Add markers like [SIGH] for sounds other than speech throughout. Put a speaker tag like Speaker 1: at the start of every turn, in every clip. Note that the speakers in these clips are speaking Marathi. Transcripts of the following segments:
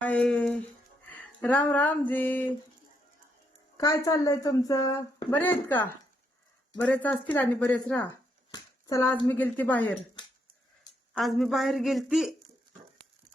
Speaker 1: हाय राम रामजी. काय चाललंय तुमचं? बरे आहेत का? बरेच असतील आणि बरेच राहा. चला आज मी गेलती बाहेर. आज मी बाहेर गेलती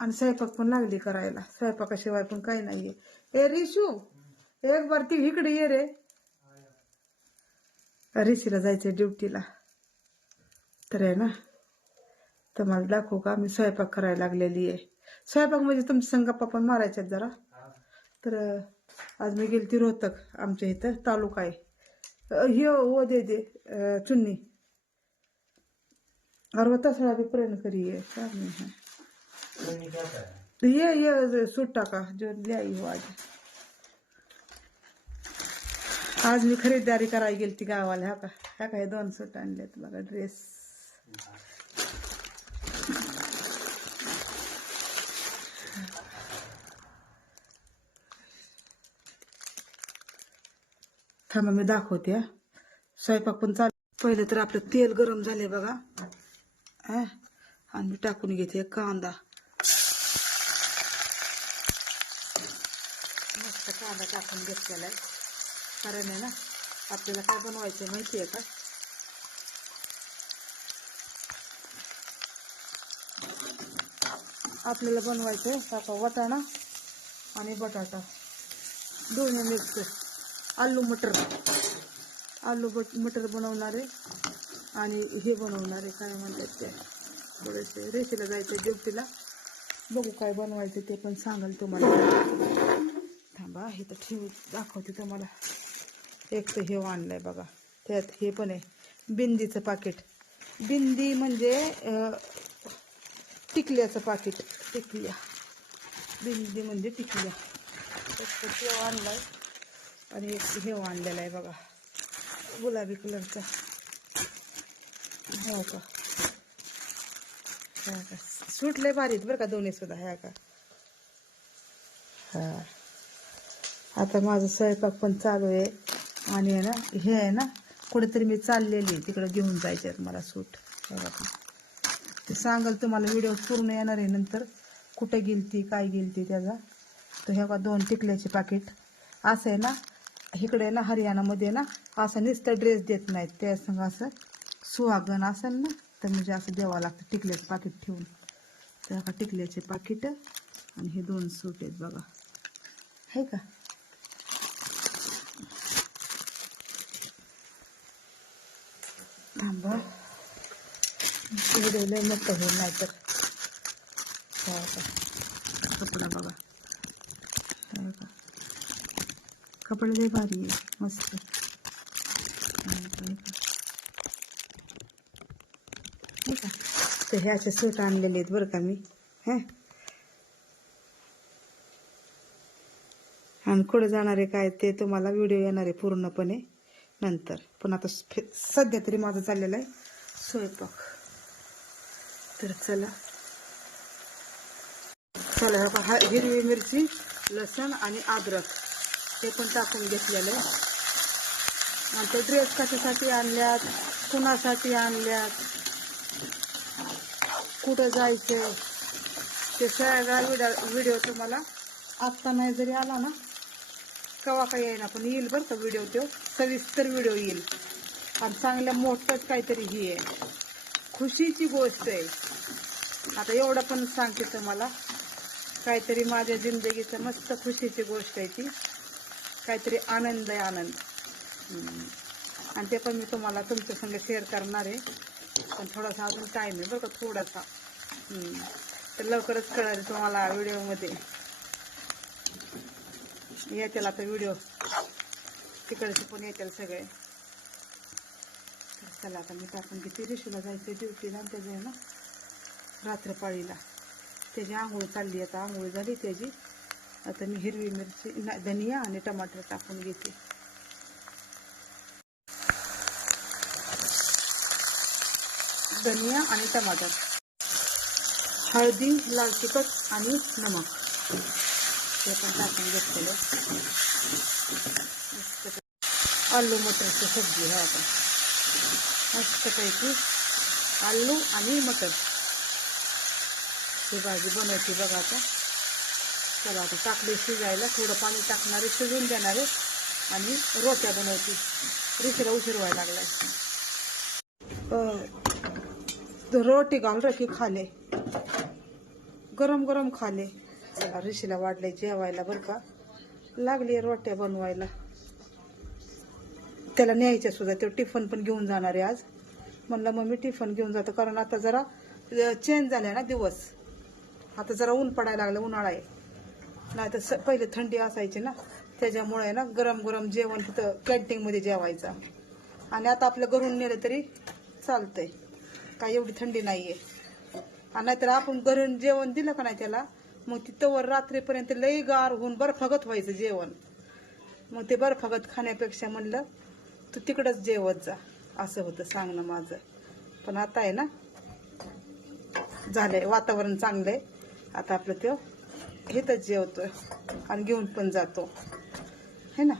Speaker 1: आणि स्वयंपाक पण लागली करायला. स्वयंपाकाशिवाय पण काही नाहीये. ए रिशू एक बार ती इकडे ये रे. रिशीला जायचंय ड्युटीला. तर आहे ना? तुम्हाला दाखवू का? मी स्वयंपाक करायला लागलेली आहे. स्वयंपाक म्हणजे तुमच्या संग गप्पा पण मारायच्यात जरा. तर, आज मी गेलती रोहतक, आमच्या इथं तालुका आहे. हे ओ, दे दे चुन्नी. अरे तसला भी प्रेम है? ये ये सूट टाका. जो ले आई हो, आज. आज मी खरीदारी करायला गेलती गावाला. ह्या का? ह्या का, हे दोन सूट आणलेत बघा ड्रेस थांबा, मी दाखवते. स्वयंपाक पण चालू पहिले तेल गरम झाले बघा. हा. आणि मी टाकून घेते कांदा. मस्त कांदा टाकून घेतलेला आहे. ना, आपल्याला काय बनवायचं माहिती आहे का? आपल्याला बनवायचं वाटाणा बटाटा. दोन्ही mix. Aloo matar. Aloo but मटर बनवणारे आणि हे बनवणारे काय म्हणतात ते? थोडेसे रेशीला जायचं ड्युटीला बघू काय बनवायचं ते पण सांगाल तुम्हाला. थांबा हे तर ठेव दाखवते तुम्हाला. एक तर हे आणलंय बघा. त्यात हे पण आहे बिंदीचं पाकिट. बिंदी म्हणजे टिकल्याचं पाकिट. टिकल्या. बिंदी म्हणजे टिकल्या. एक तर शेव आणलाय आणि एक हे आणलेला आहे बघा गुलाबी कलरचा. हो का? हा का? सुटले भारीत बरं का दोन्ही सुद्धा ह्या का? हा. आता माझं स्वयंपाक पण चालू आहे आणि आहे ना हे आहे ना कुठेतरी मी चाललेली आहे तिकडे घेऊन जायचे आहेत मला सूट. बघा. ते. सांगाल तुम्हाला व्हिडिओ पूर्ण येणार आहे नंतर. कुठे गेलती काय गेलती त्याचा. तर ह्या दोन टिकल्याचे पाकिट असं आहे ना इकडे ना हरियाणामध्ये ना असं नुसतं ड्रेस देत नाहीत. त्या संग असं सुहागण असेल ना तर म्हणजे असं द्यावं लागतं टिकल्याचं पाकिट ठेवून. तर का टिकल्याचे पाकिट आणि हे दोन सूट आहेत बघा. आहे का? थांबा. व्हिडिओ लय मोठं होईल नाही तर का कपडा बघा. कपडे लय भारी आहे मस्त. तर हे असे सूट आणलेले आहेत बरं का मी. हां? आणि कुठं जाणार आहे काय ते तुम्हाला व्हिडिओ येणार आहे पूर्णपणे नंतर. पण आता सध्या तरी माझं चाललेलं आहे स्वयंपाक. तर चला. चला हिरवी मिरची लसण आणि अद्रक. ते पण टाकून घेतलेलं आहे. आणि ते ड्रेस कशासाठी आणल्यात? कुणासाठी आणल्यात? कुठं जायचं ते सगळा व्हिडिओ व्हिडिओ तुम्हाला आत्ता नाही जरी आला ना कवा काही येईना पण येईल बरं का व्हिडिओ तो. सविस्तर व्हिडिओ येईल. आणि चांगल्या मोठंच काहीतरी ही आहे. खुशीची गोष्ट आहे. आता एवढं पण सांगते तुम्हाला. काहीतरी माझ्या जिंदगीचं मस्त खुशीची गोष्ट आहे ती. काहीतरी आनंद आहे आनंद. आणि ते पण मी तुम्हाला तुमच्या संग शेअर करणार आहे. पण थोडासा अजून टाईम आहे बरं का थोडासा तर लवकरच कळेल तुम्हाला व्हिडिओमध्ये येतील आता व्हिडिओ तिकडचे पण येतील सगळे. चला आता मी टाकून किती रिशूला जायचं ड्युटीला आणि त्याच्या ना रात्रपाळीला. त्याची आंघोळ चालली आता. आंघोळ झाली त्याची. आता मी हिरवी मिरची धनिया आणि टमाटर टाकून घेते. धनिया आणि टमाटर. हळदी लाल तिखट आणि नमक. ते पण टाकून घेतलेलं मस्त आलू मटरची सब्जी आहे आपण मस्तपैकी आलू आणि मटर. ही भाजी बनवायची बघा आता. चला आता टाकले शिजायला. थोडं पाणी टाकणारे शिजून देणारे. आणि रोट्या बनवते. रिशीला उशीर व्हायला लागलाय. रोटी घाल रखी खाले. गरम गरम खाले. चला रिशीला वाढले जेवायला बरं का. लागली रोट्या बनवायला. त्याला न्यायच्या सुद्धा तो टिफन पण घेऊन जाणार आहे आज. म्हणलं मग मी टिफन घेऊन जातो. कारण आता जरा चेंज झालाय ना दिवस. आता जरा ऊन पडायला लागलं उन्हाळा आहे. नाही तर स- पहिले थंडी असायची ना त्याच्यामुळे ना गरम गरम जेवण तिथं कॅन्टीनमध्ये जेवायचं. आणि आता आपलं घरून नेलं तरी चालतंय. काय एवढी थंडी नाही आहे आणि नाहीतर आपण घरून जेवण दिलं का नाही त्याला मग तिथं वर रात्रीपर्यंत लई गार होऊन बर्फागत व्हायचं जेवण. मग ते बर्फागत खाण्यापेक्षा म्हणलं तू तिकडंच जेवत जा. असं होतं सांगणं माझं. पण आता आहे ना झालंय. वातावरण चांगलंय. आता आपलं ते हेच जेवतोय. आणि घेऊन पण जातो. है ना?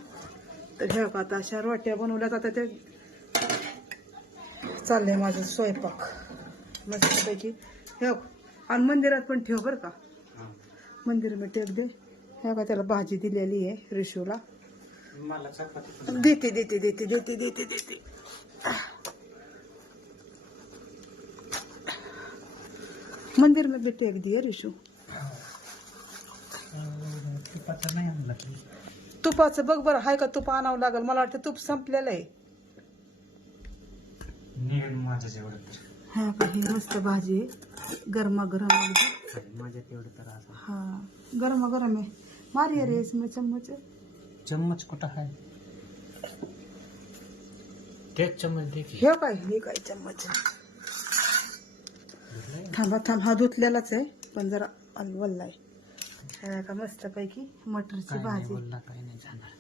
Speaker 1: तर हे बघा आता अशा रोट्या बनवल्यात. आता ते चाललंय माझं स्वयंपाक. मस्तपैकी. हे. आणि मंदिरात पण ठेव बरं का. मंदिर मी टेक दे. हे का त्याला भाजी दिलेली आहे रिशूला. देते देते देते देते देते देते. मंदिर में भी टेक दिए रिशू.
Speaker 2: तुपाचं नाही आणलं
Speaker 1: तुपाचं बघ बरं हाय का तुप आणावं लागल? मला वाटतं तुप संपलेलं आहे.
Speaker 2: नीट माझं जेवढं तर.
Speaker 1: हा का ही मस्त भाजी आहे. गरमागरम अगदी
Speaker 2: माझ्या तेवढं तर असं
Speaker 1: हा गरमागरम आहे. मारिये रे इसमें चम्मच
Speaker 2: चम्मच कुठं आहे? तेच चम्मच देखील
Speaker 1: हे काय हे काय चम्मच थांबा थांब हा धुतलेलाच आहे पण जरा अलवल्ला आहे हा का मस्त पैकी मटरची
Speaker 2: काय
Speaker 1: भाजी.
Speaker 2: बोलला काय नाही जाणार.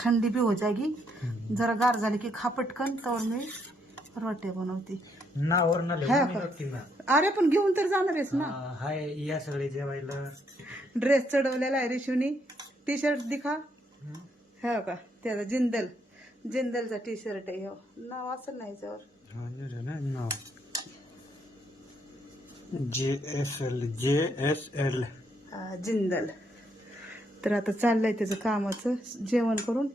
Speaker 1: ठंडी भी हो जाएगी जरा गार झाली की खा पटकन तर मी रोट्या बनवते.
Speaker 2: नावर ना
Speaker 1: हा का? अरे पण घेऊन तर जाणार आहेस ना.
Speaker 2: हाय या सगळे जेवायला.
Speaker 1: ड्रेस चढवलेला आहे रिशूनी. टी शर्ट दिखा हो का त्याचा जिंदल. जिंदलचा टी शर्ट आहे हो. नाव असं नाही याच्यावर
Speaker 2: नाव. J S L J S L
Speaker 1: हा, जिंदल. तर आता चाललंय त्याचं कामाचं. जेवण करून.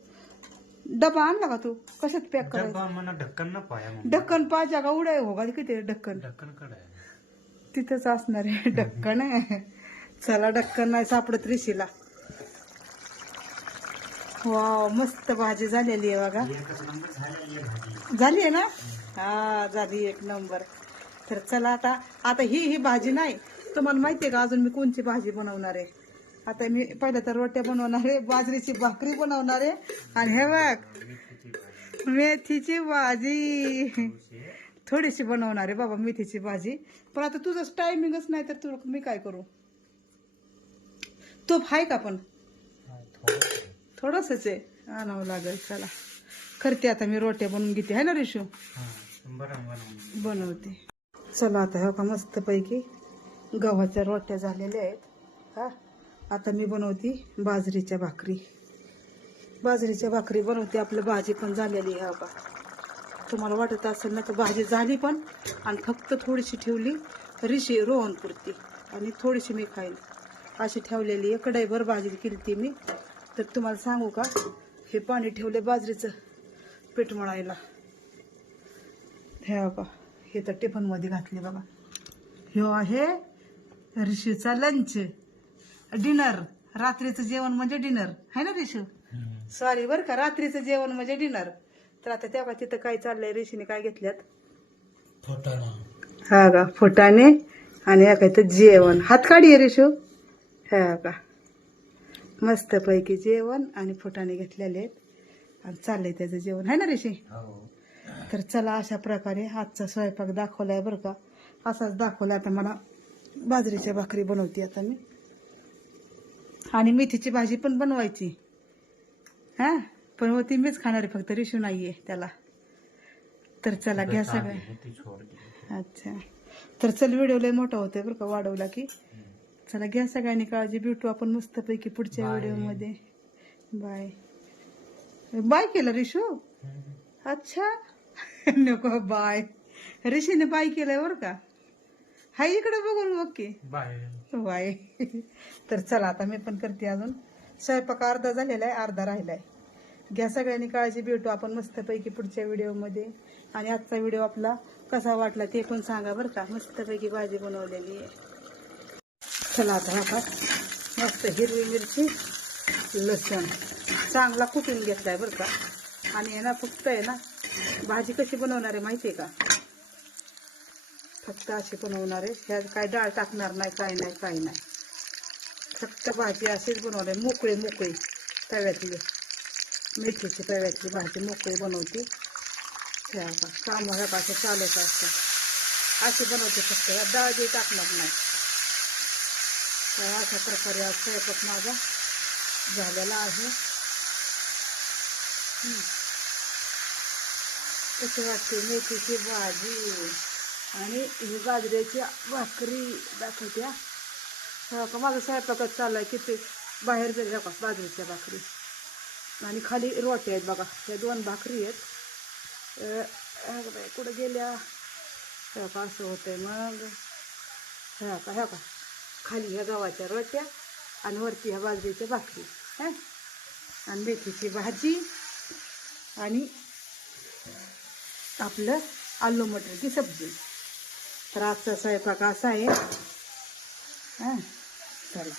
Speaker 1: डबा आणला का तू? कशात पॅक करायचं?
Speaker 2: डब्बा म्हणा ढक्कन ना पाया
Speaker 1: ढक्कन पाच का? उडाय हो का किती ढक्कन.
Speaker 2: ढक्कनकडे
Speaker 1: तिथंच असणार आहे. [LAUGHS] ढक्कन. आहे चला ढक्कन नाही सापडत रिशीला. वाव मस्त भाजी झालेली आहे बघा.
Speaker 2: एकच नंबर झालेली आहे भाजी.
Speaker 1: झाली आहे ना? हा झाली एक नंबर तर चला आता आता ही ही भाजी नाही. तुम्हाला माहिती आहे का अजून मी कोणची भाजी बनवणार आहे? आता मी पहिलं तर रोट्या बनवणार आहे बाजरीची भाकरी बनवणार आहे. आणि हे बघ मेथीची भाजी. थोडीशी बनवणार आहे बाबा मेथीची भाजी. पण आता तुझं टायमिंगच नाही तर तू मी काय करू? तूप आहे का पण? थोडंसंच आहे. आणावं लागेल चला. करते आता मी रोट्या बनवून घेते है ना रिशू? बनवते. चला आता हो का मस्तपैकी गव्हाच्या रोट्या झालेल्या आहेत. हा आता मी बनवते बाजरीच्या भाकरी. बाजरीच्या भाकरी बनवते आपलं भाजी पण झालेली आहे बा तुम्हाला वाटत असेल ना तर भाजी झाली पण आणि फक्त थोडीशी ठेवली रिशी रोहनपुरती आणि थोडीशी मी खाईल अशी ठेवलेली आहे कढईभर भाजी केली ती मी. तर तुम्हाला सांगू का हे पाणी ठेवले बाजरीचं पीठ मळायला. हे बा हे तर टिफनमध्ये घातले बघा ह्यो आहे ऋषीचा लंच डिनर रात्रीचं जेवण म्हणजे डिनर आहे ना ऋषू? सॉरी बरं का. रात्रीचं जेवण म्हणजे डिनर तर आता तेव्हा तिथं काय चाललंय ऋषीने काय घेतल्यात? हा का? फुटाणे आणि या काय तर जेवण. हात काढी आहे ऋषू. हा का? मस्त पैकी जेवण आणि फुटाणे घेतलेले आहेत. आणि चाललंय त्याचं जेवण. आहे ना ऋषी?
Speaker 2: हो.
Speaker 1: तर चला अशा प्रकारे आजचा स्वयंपाक दाखवलाय बरं का. असाच दाखवला आता मला बाजरीच्या भाकरी बनवते आता मी. आणि मेथीची भाजी पण बनवायची. हा? पण होती मीच खाणार आहे फक्त रिशू नाहीये त्याला. तर चला घ्या सगळं
Speaker 2: ती छोड
Speaker 1: अच्छा. तर चल व्हिडिओ लय मोठा होतोय बरं का वाढवला की. चला घ्या सगळ्यांनी काळजी भेटू आपण मस्तपैकी पुढच्या. व्हिडिओमध्ये. बाय बाय केलं रिशू? अच्छा. नको बाय. ऋषीने बाय केलंय बरं का? हाय इकडे बघून बघ की
Speaker 2: बाहेर
Speaker 1: वाय तर चला आता मी पण करते अजून. स्वयंपाक अर्धा झालेला आहे अर्धा राहिलाय. घ्या सगळ्यांनी काळजी भेटू आपण मस्तपैकी पुढच्या व्हिडिओमध्ये. आणि आजचा व्हिडिओ आपला कसा वाटला ते पण सांगा बरं का? मस्तपैकी भाजी बनवलेली आहे. चला आता मस्त हिरवी मिरची लसण. चांगला कुटून घेतलाय बरं का? आणि ना फक्त आहे ना? भाजी कशी बनवणार आहे माहिती आहे का? फक्त अशी बनवणार आहे. ह्या काय डाळ टाकणार नाही काय नाही काय नाही. फक्त भाजी अशीच बनवणार आहे. मोकळी मोकळी तव्यातली. मेथीची तव्यातली भाजी मोकळी बनवते. ह्या का काम ह्या का असं चालत असतं. अशी बनवते फक्त. ह्या डाळ बी टाकणार नाही. तर अशा प्रकारे आज स्वयंपाक माझा झालेला आहे. कशी वाटते मेथीची भाजी आणि ही बाजरीची भाकरी दाखवत्या. हा का माझा स्वयंपाकच चाललाय किती बाहेर जरी का बाजरीच्या भाकरी. आणि खाली रोट्या आहेत बघा त्या दोन भाकरी आहेत. बाई, कुठं गेल्या? ह्या का असं होतंय मग. ह्या का ह्या का. खाली ह्या गव्हाच्या रोट्या आणि वरती ह्या बाजरीच्या भाकरी हां. आणि मेथीची भाजी आणि आपलं आलू मटरची सब्जी. तर आजचा स्वयंपाक असा आहे. हां चला.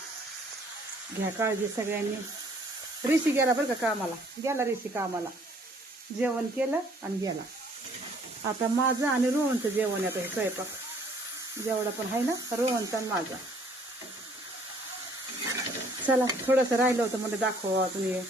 Speaker 1: घ्या काळजी सगळ्यांनी. रिशी गेला बरं का कामाला? गेला रिशी कामाला. जेवण केलं आणि गेला. आता माझं आणि रोहनचं जेवण आता हे स्वयंपाक. जेवढा पण आहे ना रोहनचा आणि माझा. चला थोडंसं राहिलं होतं मला दाखवा तुम्ही